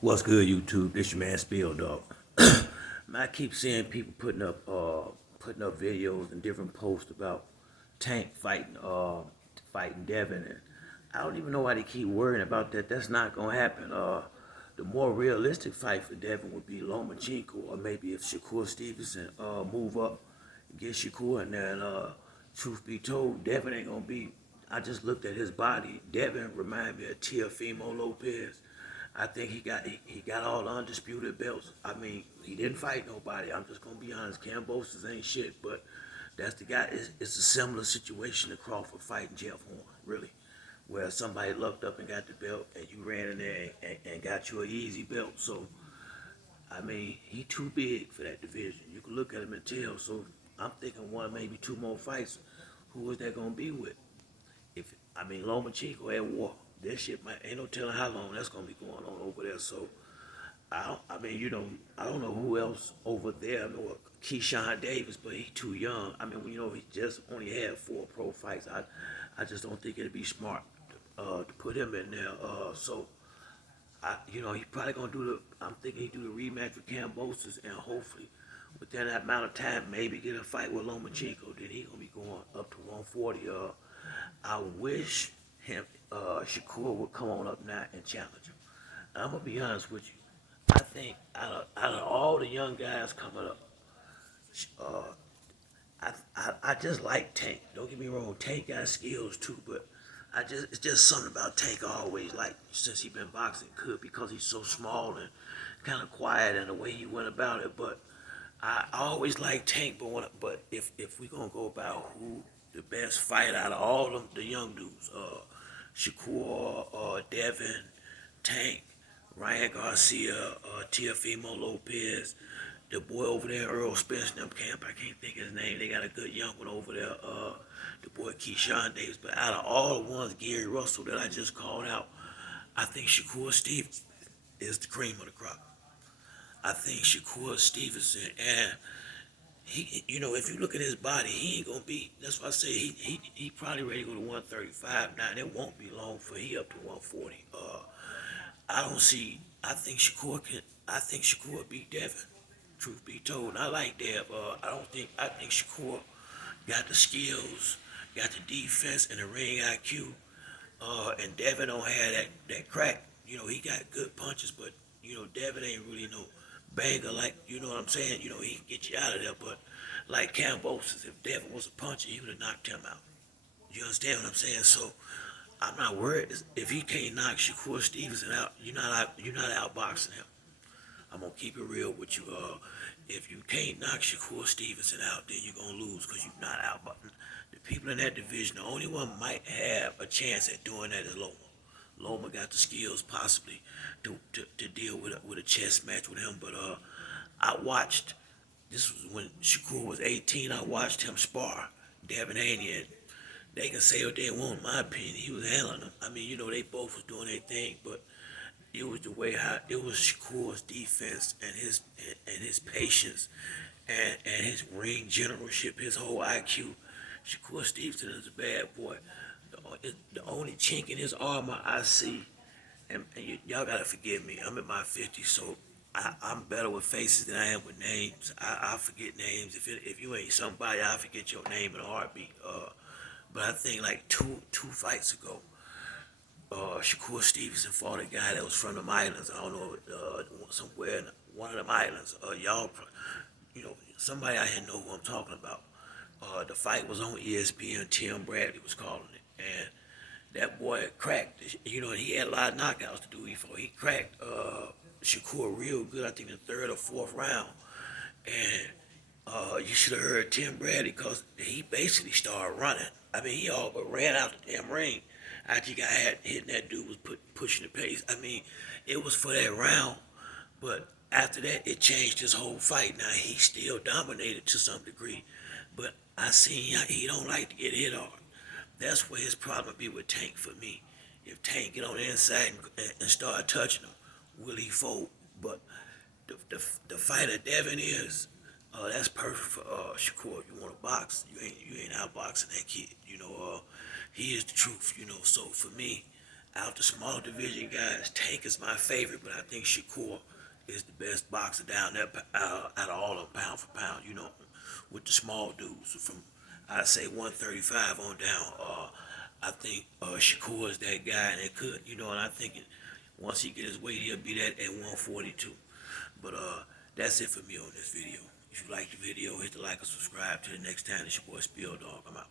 What's good, YouTube? This your man Spill Dog. Man, I keep seeing people putting up videos and different posts about Tank fighting Devin, and I don't even know why they keep worrying about that. That's not gonna happen. The more realistic fight for Devin would be Lomachenko, or maybe if Shakur Stevenson move up and get Shakur in there. And truth be told, Devin ain't gonna be. I just looked at his body. Devin remind me of Teofimo Lopez. I think he got all the undisputed belts. I mean, he didn't fight nobody. I'm just gonna be honest. Cambosis ain't shit, but that's the guy. It's a similar situation to Crawford fighting Jeff Horn, really, where somebody lucked up and got the belt, and you ran in there and got you an easy belt. So, I mean, he too big for that division. You can look at him and tell. So, I'm thinking one, maybe two more fights. Who is that gonna be with? If I mean Lomachenko at war, this shit might ain't no telling how long that's gonna be going on over there. So I mean, I don't know who else over there. I know Keyshawn Davis, but he too young. I mean, he just only had 4 pro fights. I just don't think it'd be smart to put him in there. He probably gonna do the. I'm thinking he do the rematch with Cambosis, and hopefully, within that amount of time, maybe get a fight with Lomachenko. Then he gonna be going up to 140. I wish Shakur would come on up now and challenge him. I'm gonna be honest with you. I think out of all the young guys coming up, uh, I just like Tank. Don't get me wrong, Tank got skills too, but it's just something about Tank I always like since he been boxing could because he's so small and kind of quiet in the way he went about it. But I always like Tank, but if we gonna go about who the best fight out of all of the young dudes, Shakur, Devin, Tank, Ryan Garcia, Teofimo Lopez, the boy over there, Earl Spence, them camp. I can't think of his name. They got a good young one over there. The boy Keyshawn Davis. But out of all the ones, Gary Russell that I just called out, I think Shakur Stevens is the cream of the crop. I think Shakur Stevenson, and if you look at his body, he ain't gonna be. That's why I say he probably ready to go to 135 now. And it won't be long for he up to 140. I don't see. I think Shakur can. I think Shakur beat Devin. Truth be told, and I like Dev. I don't think. I think Shakur got the skills, got the defense, and the ring IQ. And Devin don't have that crack. He got good punches, but Devin ain't really no banger like what I'm saying. He can get you out of there, but like Cambosis, if Devin was a puncher, he would have knocked him out. You understand what I'm saying? So I'm not worried if he can't knock Shakur Stevenson out. You're not outboxing him. I'm gonna keep it real with you. If you can't knock Shakur Stevenson out, then you're gonna lose because you're not outboxing. The people in that division, the only one might have a chance at doing that is Loma. Loma got the skills possibly to deal with a chess match with him. But I watched. This was when Shakur was 18. I watched him spar Devin Haney, and they can say what they want. In my opinion, he was handling them. I mean, they both was doing their thing, but it was the way how it was Shakur's defense and his patience and his ring generalship, his whole IQ. Shakur Stevenson is a bad boy. The only chink in his armor I see, and y'all gotta forgive me. I'm in my 50s, so I'm better with faces than I am with names. I forget names. If you ain't somebody, I forget your name in a heartbeat. But I think like two fights ago, Shakur Stevenson fought a guy that was from them islands. I don't know, somewhere in one of them islands. Somebody out here know who I'm talking about. The fight was on ESPN. Tim Bradley was calling it, and that boy cracked. He had a lot of knockouts to do before. He cracked Shakur real good. I think the third or fourth round, and you should have heard Tim Bradley because he basically started running. I mean, he all but ran out the damn ring after he got hitting that dude was pushing the pace. I mean, it was for that round, but after that, it changed his whole fight. Now, he still dominated to some degree, but I seen he don't like to get hit hard. That's where his problem be with Tank for me. If Tank get on the inside and start touching him, will he fold? But the fighter Devin is, that's perfect for Shakur. You want to box, you ain't outboxing that kid. He is the truth. So for me, out the small division guys, Tank is my favorite, but I think Shakur is the best boxer down there out of all of them, pound for pound. You know, with the small dudes from I'd say 135 on down. I think Shakur is that guy, and it could, you know, and I think once he get his weight, he'll be that at 142. But that's it for me on this video. If you like the video, hit the like and subscribe. Till the next time, it's your boy Spill Dog. I'm out.